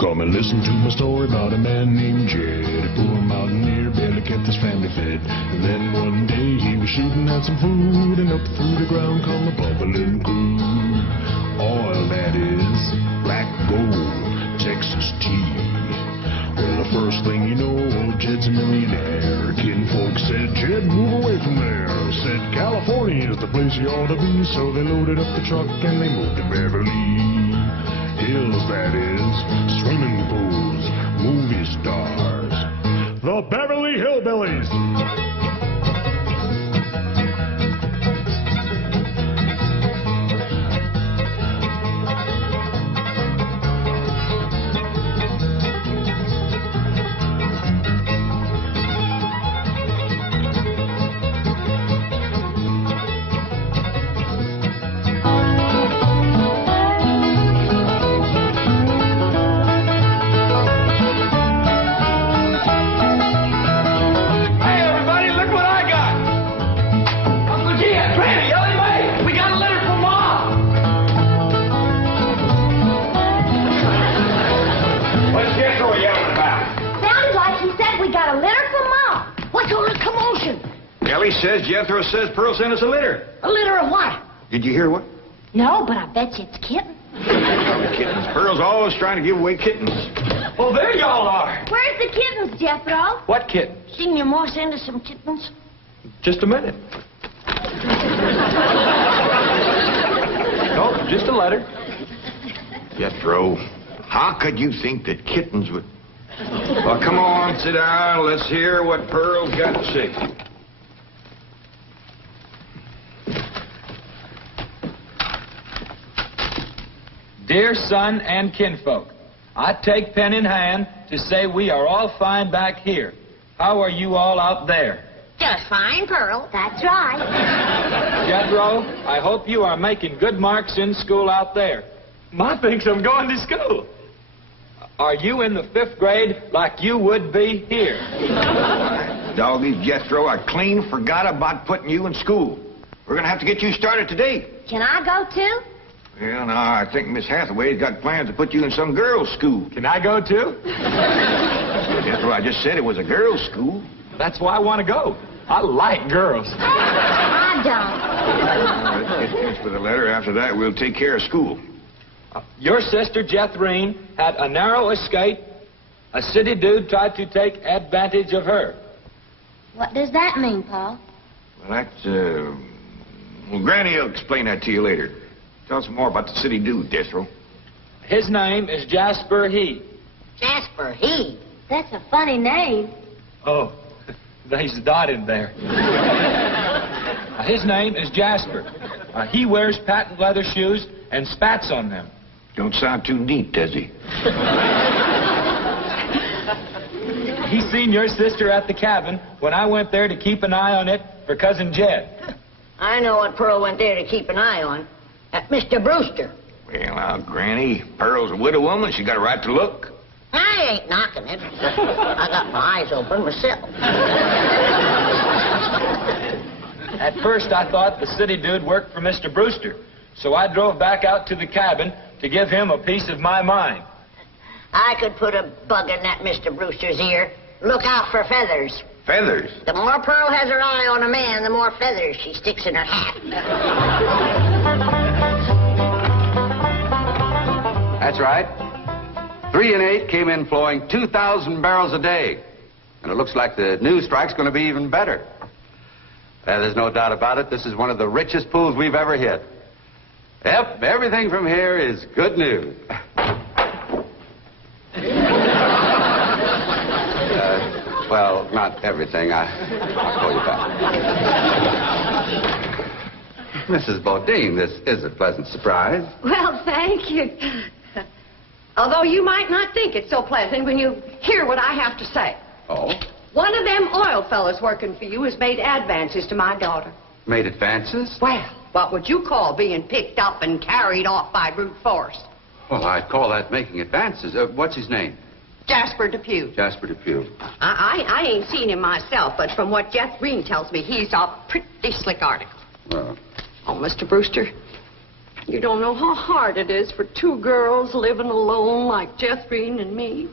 Come and listen to my story about a man named Jed. A poor mountaineer barely kept his family fed. And then one day he was shooting at some food, and up through the ground come a bubbling crude. Oil, that is, black gold, Texas tea. Well, the first thing you know, old Jed's a millionaire. Kinfolk said, Jed, move away from there. Said, California is the place you ought to be. So they loaded up the truck and they moved to Beverly Hills, that is, swimming pools, movie stars, the Beverly Hillbillies. Says Jethro says Pearl sent us a litter. A litter of what? Did you hear what? No, but I bet you it's kittens. Kittens. Pearl's always trying to give away kittens. Oh, there y'all are. Where's the kittens, Jethro? What kittens? Seen your more send us some kittens? Just a minute. Oh, just a letter. Jethro, how could you think that kittens would... Well, come on, sit down. Let's hear what Pearl's got to say. Dear son and kinfolk, I take pen in hand to say we are all fine back here. How are you all out there? Just fine, Pearl. That's right. Jethro, I hope you are making good marks in school out there. Ma thinks I'm going to school. Are you in the 5th grade like you would be here? Doggy, Jethro, I clean forgot about putting you in school. We're going to have to get you started today. Can I go too? Well, now, I think Miss Hathaway's got plans to put you in some girls' school. Can I go too? Jethro, I just said it was a girls' school. That's why I want to go. I like girls. I don't. As for the letter, after that, we'll take care of school. Your sister, Jethrine, had a narrow escape. A city dude tried to take advantage of her. What does that mean, Paul? Well, that's, well, Granny will explain that to you later. Tell us more about the city dude, Jethro. His name is Jasper He. Jasper He? That's a funny name. Oh, there's a dot in there. His name is Jasper. He wears patent leather shoes and spats on them. Don't sound too neat, does he? He seen your sister at the cabin when I went there to keep an eye on it for Cousin Jed. I know what Pearl went there to keep an eye on. Mr. Brewster. Well, now, Granny, Pearl's a widow woman. She got a right to look. I ain't knocking it. I got my eyes open myself. At first, I thought the city dude worked for Mr. Brewster, so I drove back out to the cabin to give him a piece of my mind. I could put a bug in that Mr. Brewster's ear. Look out for feathers. Feathers? The more Pearl has her eye on a man, the more feathers she sticks in her hat. That's right. 3 and 8 came in flowing 2,000 barrels a day. And it looks like the new strike's going to be even better. There's no doubt about it. This is one of the richest pools we've ever hit. Yep, everything from here is good news. Well, not everything. I'll call you back. Mrs. Bodine, this is a pleasant surprise. Well, thank you. Although you might not think it's so pleasant when you hear what I have to say. Oh? One of them oil fellas working for you has made advances to my daughter. Made advances? Well, what would you call being picked up and carried off by brute force? Well, I'd call that making advances. What's his name? Jasper Depew. Jasper Depew. I ain't seen him myself, but from what Jethro tells me, he's a pretty slick article. Well. Oh, Mr. Brewster, You don't know how hard it is for two girls living alone like Jethro and me.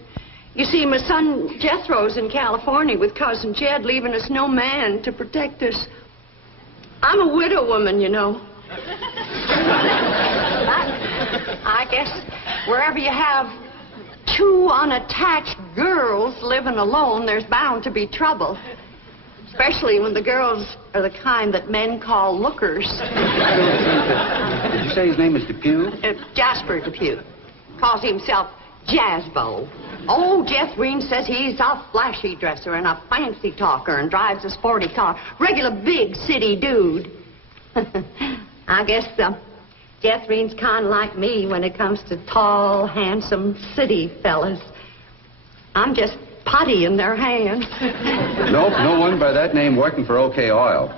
You see, my son Jethro's in California with Cousin Jed, leaving us no man to protect us. I'm a widow woman, you know. I guess wherever you have two unattached girls living alone, there's bound to be trouble. Especially when the girls are the kind that men call lookers. Did you say his name is Depew? Jasper Depew. Calls himself Jazzbo. Old Jethro says he's a flashy dresser and a fancy talker and drives a sporty car. Regular big city dude. I guess Jethro's kind of like me when it comes to tall, handsome city fellas. I'm just putty in their hands. Nope, no one by that name working for OK Oil.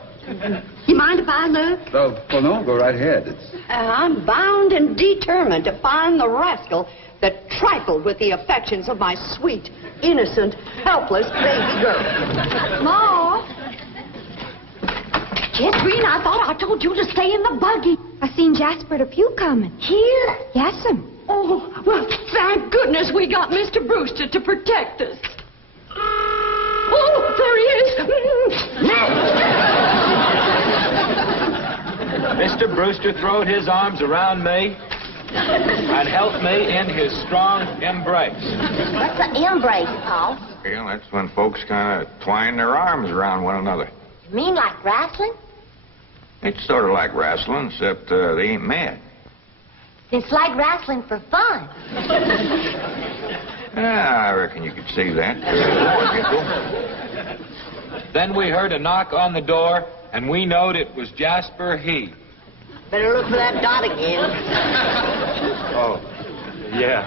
You mind if I look? Oh, well, no, go right ahead. I'm bound and determined to find the rascal that trifled with the affections of my sweet, innocent, helpless baby girl. Ma! Jethro, I thought I told you to stay in the buggy. I seen Jasper Depew coming. Here? Yes'm. Oh, well, thank goodness we got Mr. Brewster to protect us. Oh, there he is. Mr. Brewster throwed his arms around me and held me in his strong embrace. What's an embrace, Paul? Well, that's when folks kind of twine their arms around one another. You mean like wrestling? It's sort of like wrestling, except they ain't mad. It's like wrestling for fun. I reckon you could say that. Then we heard a knock on the door, and we knowed it was Jasper He. Better look for that dot again. Oh, yeah.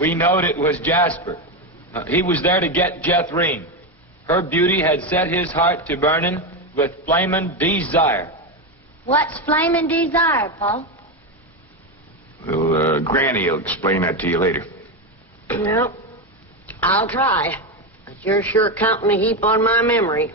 We knowed it was Jasper. He was there to get Jethrine. Her beauty had set his heart to burning with flaming desire. What's flaming desire, Paul? Well, Granny will explain that to you later. Well, I'll try. But you're sure counting a heap on my memory.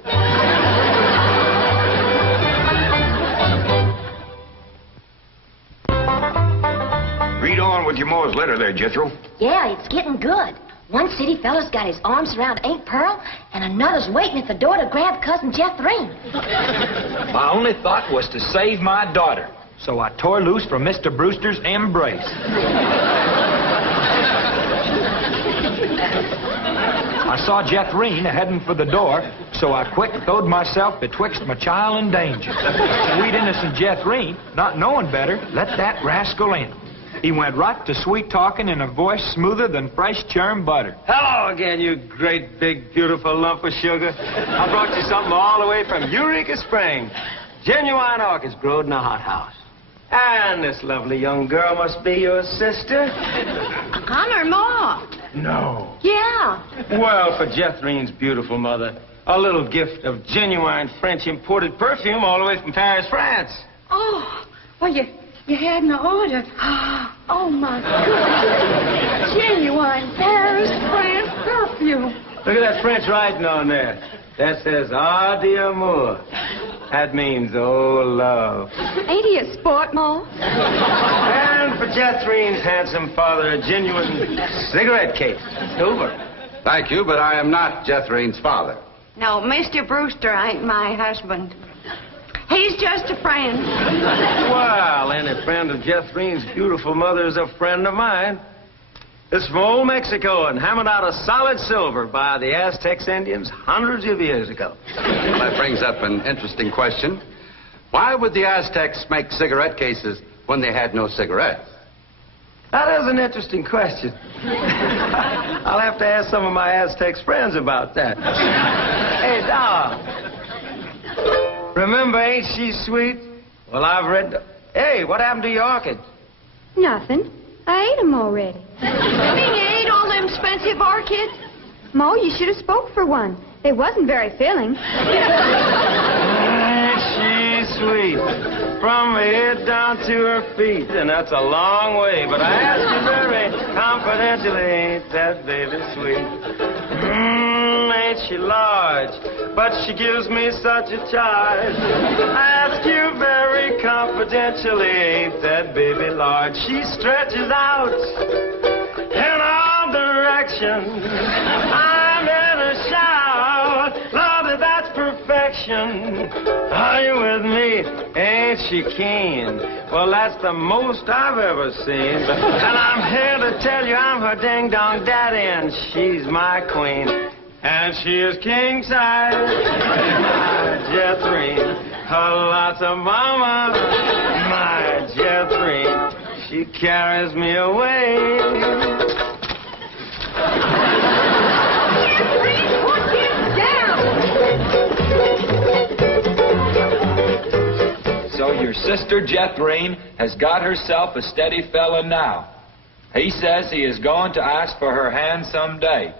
Read on with your Mo's letter there, Jethro. Yeah, it's getting good. One city fella's got his arms around Aunt Pearl, and another's waiting at the door to grab Cousin Jethro. My only thought was to save my daughter, so I tore loose from Mr. Brewster's embrace. I saw Jethrine heading for the door, so I quick throwed myself betwixt my child and danger. Sweet innocent Jethrine, not knowing better, let that rascal in. He went right to sweet-talking in a voice smoother than fresh churned butter. Hello again, you great, big, beautiful lump of sugar. I brought you something all the way from Eureka Springs. Genuine orchids growed in a hothouse. And this lovely young girl must be your sister. I'm her ma. No. Yeah. Well, for Jethrine's beautiful mother, a little gift of genuine French imported perfume all the way from Paris, France. Oh, well, you hadn't ordered. Oh, my goodness. Genuine Paris, France perfume. Look at that French writing on there. That says, "Ah, d'amour." That means, oh, love. Ain't he a sport, Ma? And for Jethrine's handsome father, a genuine cigarette case. Over. Thank you, but I am not Jethrine's father. No, Mr. Brewster ain't my husband. He's just a friend. Well, any friend of Jethrine's beautiful mother is a friend of mine. This from old Mexico and hammered out of solid silver by the Aztecs Indians hundreds of years ago. Well, that brings up an interesting question. Why would the Aztecs make cigarette cases when they had no cigarettes? That is an interesting question. I'll have to ask some of my Aztecs friends about that. Hey, Doc. Remember Ain't She Sweet? Well, I've read... Hey, what happened to your orchids? Nothing. I ate 'em already. You mean you ate all them expensive orchids? Mo, you should have spoke for one. They wasn't very filling. Ain't she sweet? from her head down to her feet, and that's a long way. But I ask you very confidentially, ain't that baby sweet? Ain't she large? But she gives me such a charge. I ask you very confidentially, ain't that baby large? She stretches out in all directions. I'm in a shout. Lord, that's perfection. Are you with me? Ain't she keen? Well, that's the most I've ever seen. And I'm here to tell you I'm her ding-dong daddy, and she's my queen. And she is king-size, my Jethrine. Lots of mama, my Jethrine. She carries me away. So your sister Jethrine has got herself a steady fella now. He says he is going to ask for her hand someday.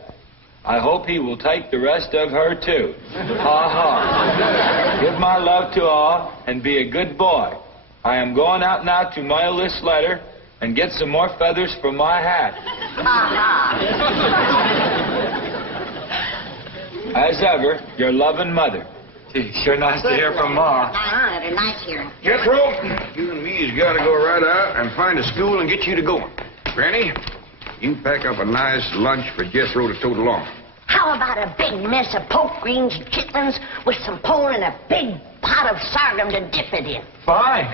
I hope he will take the rest of her, too. Ha ha. Give my love to all and be a good boy. I am going out now to mail this letter and get some more feathers for my hat. Ha ha. As ever, your loving mother. Gee, sure nice to hear from Ma. They're nice here. Jethro, you and me's got to go right out and find a school and get you to going. Granny, you pack up a nice lunch for Jethro to tote along. How about a big mess of poke greens and chitlins with some pone and a big pot of sorghum to dip it in? Fine.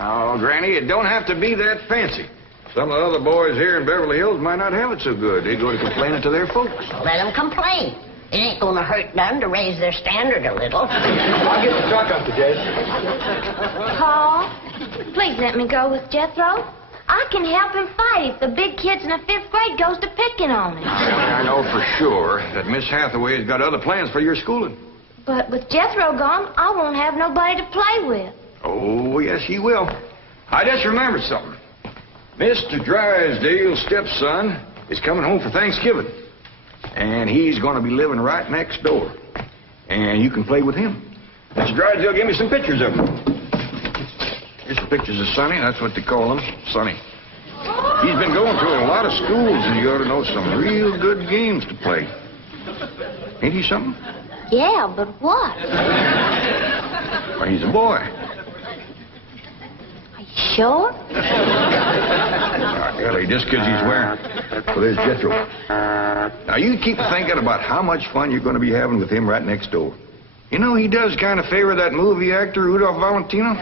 Oh, Granny, it don't have to be that fancy. Some of the other boys here in Beverly Hills might not have it so good. They go to complaining to their folks. Let them complain. It ain't gonna hurt none to raise their standard a little. I'll get the truck up to Jay. Paul, please let me go with Jethro. I can help him fight if the big kids in the 5th grade goes to picking on him. I know for sure that Miss Hathaway's got other plans for your schooling. But with Jethro gone, I won't have nobody to play with. Oh, yes, he will. I just remembered something. Mr. Drysdale's stepson is coming home for Thanksgiving. And he's going to be living right next door. And you can play with him. Mr. Drysdale gave me some pictures of him. Here's some pictures of Sonny. That's what they call him, Sonny. He's been going through a lot of schools, and you ought to know some real good games to play. Ain't he something? Yeah, but what? Well, he's a boy. Are you sure? Ellie, just because he's wearing... Well, there's Jethro. Now, you keep thinking about how much fun you're going to be having with him right next door. You know, he does kind of favor that movie actor, Rudolph Valentino.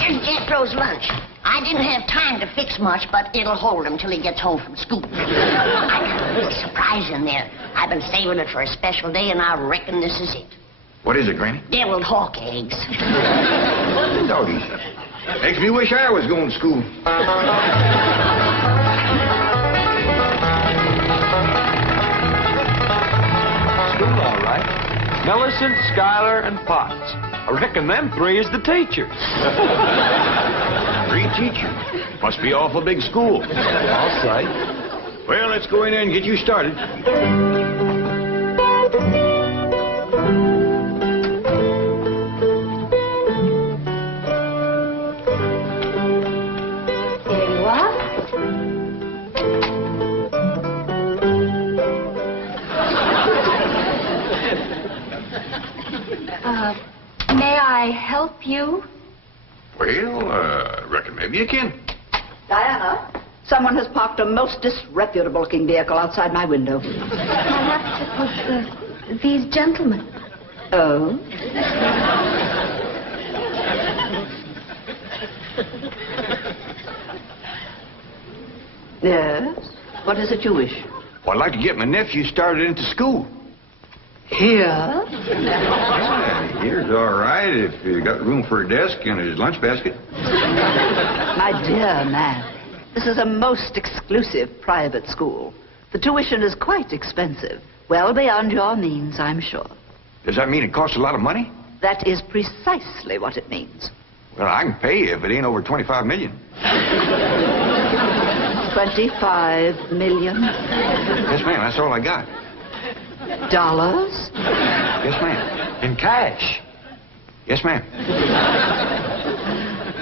Here's Jethro's lunch. I didn't have time to fix much, but it'll hold him till he gets home from school. I got a little surprise in there. I've been saving it for a special day, and I reckon this is it. What is it, Granny? Deviled hawk eggs. Doggies. Makes me wish I was going to school. School, all right. Millicent, Schuyler, and Potts. I reckon them 3 is the teachers. 3 teachers. Must be awful big school. All right. Well, let's go in there and get you started. May I help you? Well, reckon maybe you can. Diana, someone has parked a most disreputable-looking vehicle outside my window. Perhaps it was these gentlemen. Oh? Yes? What is it you wish? Well, I'd like to get my nephew started into school. Here? Yeah, here's all right if you got room for a desk and his lunch basket. My dear man, this is a most exclusive private school. The tuition is quite expensive. Well beyond your means, I'm sure. Does that mean it costs a lot of money? That is precisely what it means. Well, I can pay you if it ain't over $25 million. 25 million? Yes, ma'am, that's all I got. Dollars? Yes, ma'am. In cash. Yes, ma'am.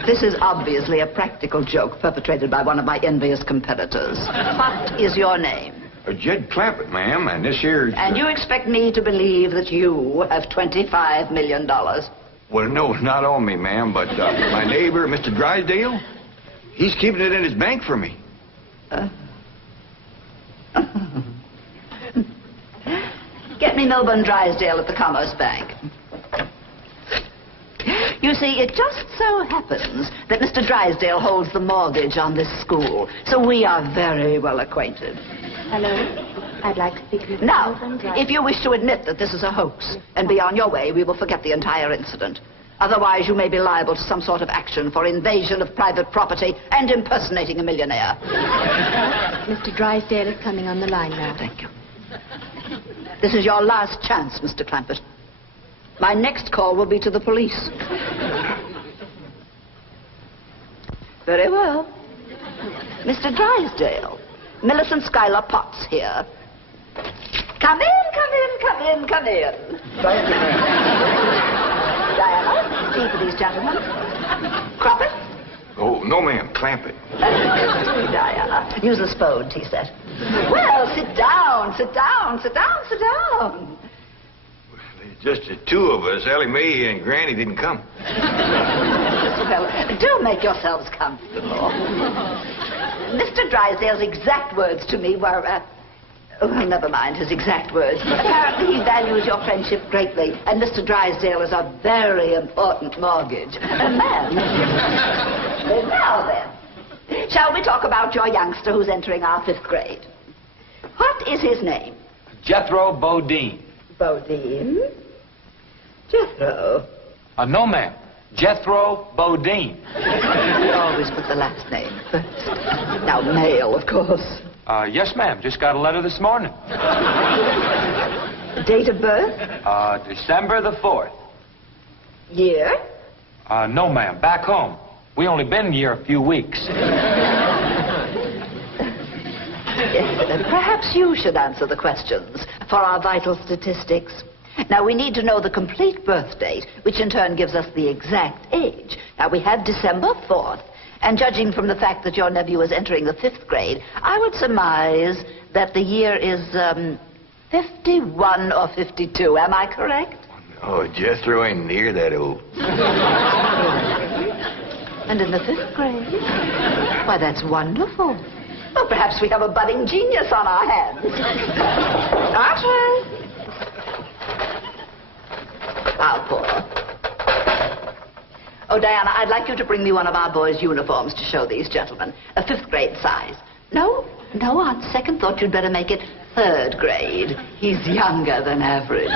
This is obviously a practical joke perpetrated by one of my envious competitors. What is your name? Jed Clampett, ma'am, and this here... And you expect me to believe that you have $25 million? Well, no, not on me, ma'am, but my neighbor, Mr. Drysdale, he's keeping it in his bank for me. Get me Melbourne Drysdale at the Commerce Bank. You see, it just so happens that Mr. Drysdale holds the mortgage on this school, so we are very well acquainted. Hello? I'd like to speak with Now, Melbourne Drive. if you wish to admit that this is a hoax and be on your way, we will forget the entire incident. Otherwise, you may be liable to some sort of action for invasion of private property and impersonating a millionaire. Mr. Drysdale is coming on the line now. Thank you. This is your last chance, Mr. Clampett. My next call will be to the police. Very well. Mr. Drysdale, Millicent Schuyler Potts here. Come in, come in, come in, come in. Thank you, ma'am. Diana, tea for these gentlemen. Croppett? Oh, no, ma'am, Clampett. Diana, use the Spode tea set. Well, sit down, sit down, sit down, sit down. Just the two of us. Ellie Mae and Granny didn't come. Well, do make yourselves comfortable. Mr. Drysdale's exact words to me were, well, never mind his exact words. Apparently he values your friendship greatly, and Mr. Drysdale is a very important mortgage. Ma'am. Now then, shall we talk about your youngster who's entering our 5th grade? What is his name? Jethro Bodine. Bodine? Jethro. No, ma'am. Jethro Bodine. We always put the last name first. Now, male, of course. Yes, ma'am. Just got a letter this morning. Date of birth? December the 4th. Year? No, ma'am. Back home. We only been here a few weeks. Yes, perhaps you should answer the questions for our vital statistics. Now, we need to know the complete birth date, which in turn gives us the exact age. Now, we have December 4th, and judging from the fact that your nephew is entering the 5th grade, I would surmise that the year is, 51 or 52. Am I correct? Oh, Jethro ain't near that old. And in the 5th grade? Why, that's wonderful. Well, perhaps we have a budding genius on our hands. Archie! I'll pour. Oh, Diana, I'd like you to bring me one of our boys' uniforms to show these gentlemen. A 5th grade size. No, on second thought, you'd better make it 3rd grade. He's younger than average.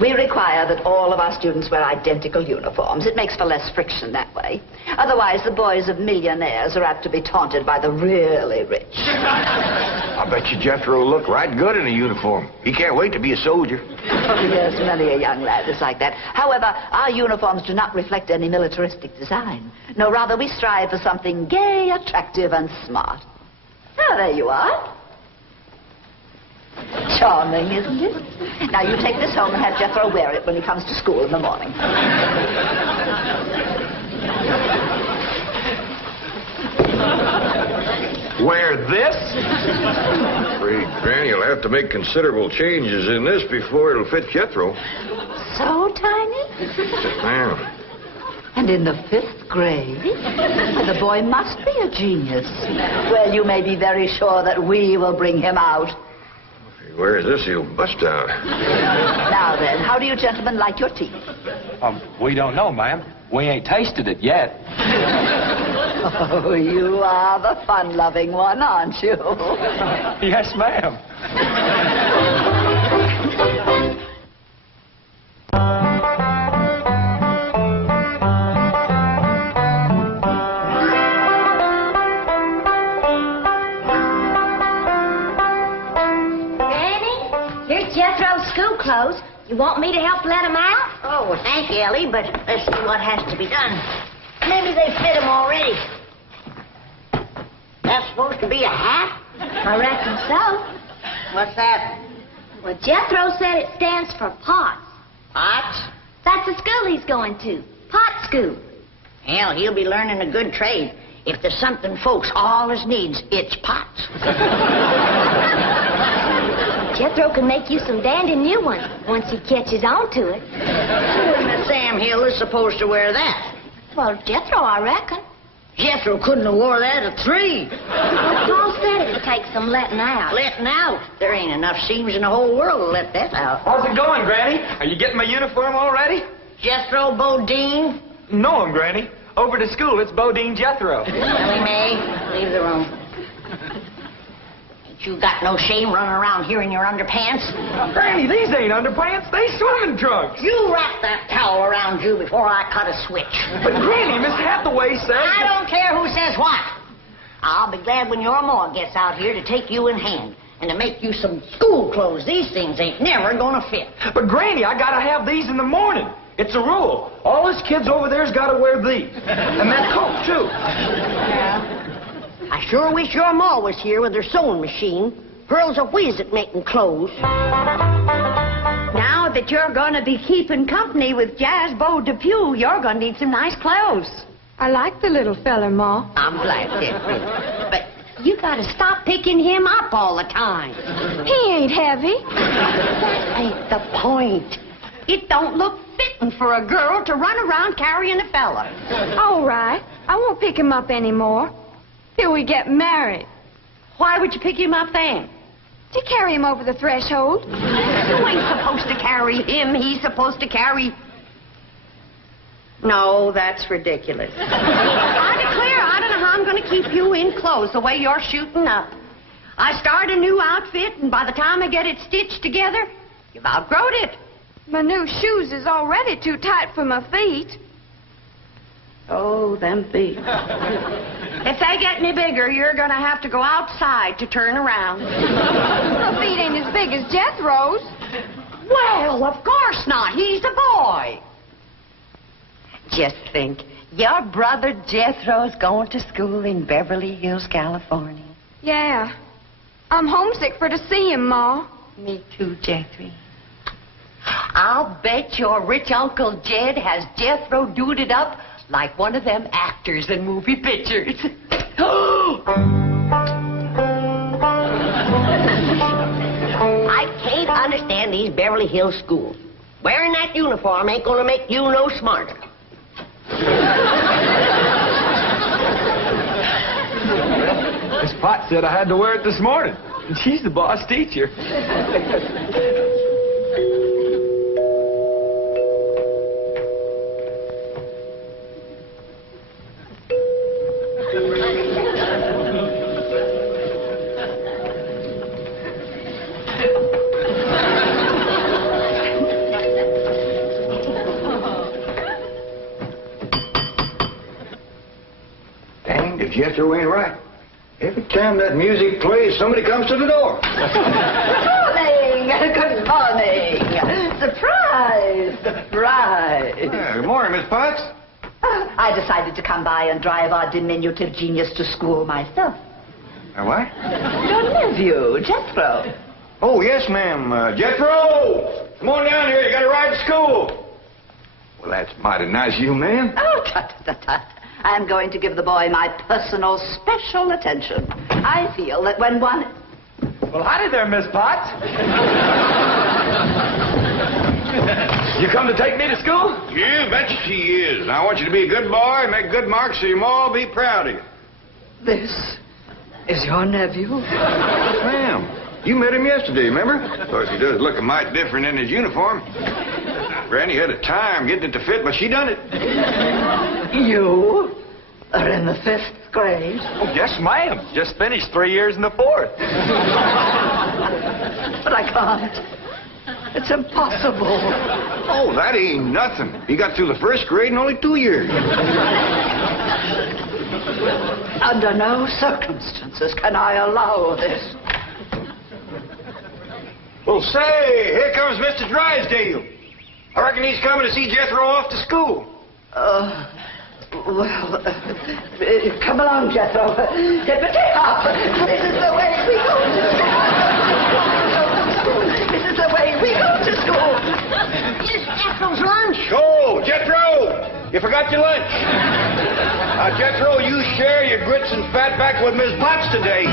We require that all of our students wear identical uniforms. It makes for less friction that way. Otherwise, the boys of millionaires are apt to be taunted by the really rich. I bet you Jethro will look right good in a uniform. He can't wait to be a soldier. Oh, yes, many a young lad is like that. However, our uniforms do not reflect any militaristic design. No, rather, we strive for something gay, attractive, and smart. Oh, there you are. Charming, isn't it? Now, you take this home and have Jethro wear it when he comes to school in the morning. Wear this? Afraid Granny will have to make considerable changes in this before it'll fit Jethro. So tiny? Ma'am. And in the 5th grade? Well, the boy must be a genius. Well, you may be very sure that we will bring him out. If he wears this, he'll bust out. Now then, how do you gentlemen like your tea? We don't know, ma'am. We ain't tasted it yet. Oh, you are the fun-loving one, aren't you? Yes, ma'am. School clothes. You want me to help let them out? Oh, well, thank you, Ellie, but let's see what has to be done. Maybe they fit him already. That's supposed to be a hat? I reckon so. What's that? Well, Jethro said it stands for pots. Pots? That's the school he's going to. Pot school. Hell, he'll be learning a good trade. If there's something folks always needs, it's pots. Jethro can make you some dandy new ones once he catches on to it. Miss Sam Hill is supposed to wear that. Well, Jethro, I reckon. Jethro couldn't have wore that at 3. Paul said it takes some letting out. Letting out? There ain't enough seams in the whole world to let that out. How's it going, Granny? Are you getting my uniform already? Jethro Bodine? No, Granny. Over to school, it's Bodine Jethro. Ellie Mae, leave the room. Ain't you got no shame running around here in your underpants? Granny, these ain't underpants. They swimming trunks. You wrap that towel around you before I cut a switch. But, Granny, Miss Hathaway says... I don't care who says what. I'll be glad when your ma gets out here to take you in hand and to make you some school clothes. These things ain't never gonna fit. But, Granny, I gotta have these in the morning. It's a rule. All us kids over there's gotta wear these. And that coat, too. Yeah. I sure wish your ma was here with her sewing machine. Pearl's a whiz at making clothes. Now that you're going to be keeping company with Jazzbo Depew, you're going to need some nice clothes. I like the little fella, Ma. I'm glad, Beverly. But you gotta stop picking him up all the time. He ain't heavy. That ain't the point. It don't look fitting for a girl to run around carrying a fella. All right. I won't pick him up anymore. Till we get married. Why would you pick him up then? To carry him over the threshold. You ain't supposed to carry him. He's supposed to carry... No, that's ridiculous. I declare, I don't know how I'm going to keep you in clothes the way you're shooting up. I start a new outfit, and by the time I get it stitched together, you've outgrown it. My new shoes is already too tight for my feet. Oh, them feet. If they get any bigger, you're going to have to go outside to turn around. My feet ain't as big as Jethro's. Well, of course not. He's a boy. Just think, your brother Jethro's going to school in Beverly Hills, California. Yeah. I'm homesick for to see him, Ma. Me too, Jethro. I'll bet your rich Uncle Jed has Jethro duded up like one of them actors in movie pictures. I can't understand these Beverly Hills schools. Wearing that uniform ain't gonna make you no smarter. Miss Potts said I had to wear it this morning. And she's the boss teacher. Dang, if Jethro ain't right. Every time that music plays, somebody comes to the door. Good morning! Good morning! Surprise! Surprise! Yeah, good morning, Miss Potts. I decided to come by and drive our diminutive genius to school myself. What? Your nephew, Jethro. Oh, yes, ma'am. Jethro! Come on down here. You got to ride to school. Well, that's mighty nice of you, ma'am. Oh, tut. I'm going to give the boy my personal special attention. I feel that when one... Well, howdy there, Miss Potts. You come to take me to school? Yeah, betcha she is. And I want you to be a good boy and make good marks so your ma will be proud of you. This is your nephew? Ma'am, you met him yesterday, remember? Of course, he does look a mite different in his uniform. Granny had a time getting it to fit, but she done it. You are in the 5th grade? Oh, yes, ma'am. Just finished 3 years in the 4th. But I can't. It's impossible. Oh, that ain't nothing. He got through the 1st grade in only 2 years. Under no circumstances can I allow this. Well, say, here comes Mr. Drysdale. I reckon he's coming to see Jethro off to school. Come along, Jethro. Hippity hop. This is the way we go to school. This is the way we go to school. Miss Jethro's lunch. Oh, Jethro! You forgot your lunch. Jethro, you share your grits and fat back with Miss Potts today.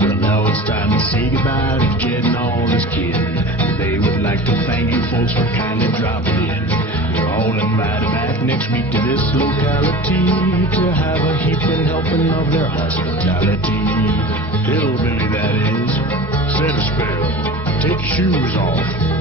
Well, now it's time to say goodbye to Jed and all his kin. They would like to thank you folks for kindly dropping in. You're all invited back next week to this locality to have a heaping helping of their hospitality. Hillbilly, that is. Said a spell. Take your shoes off.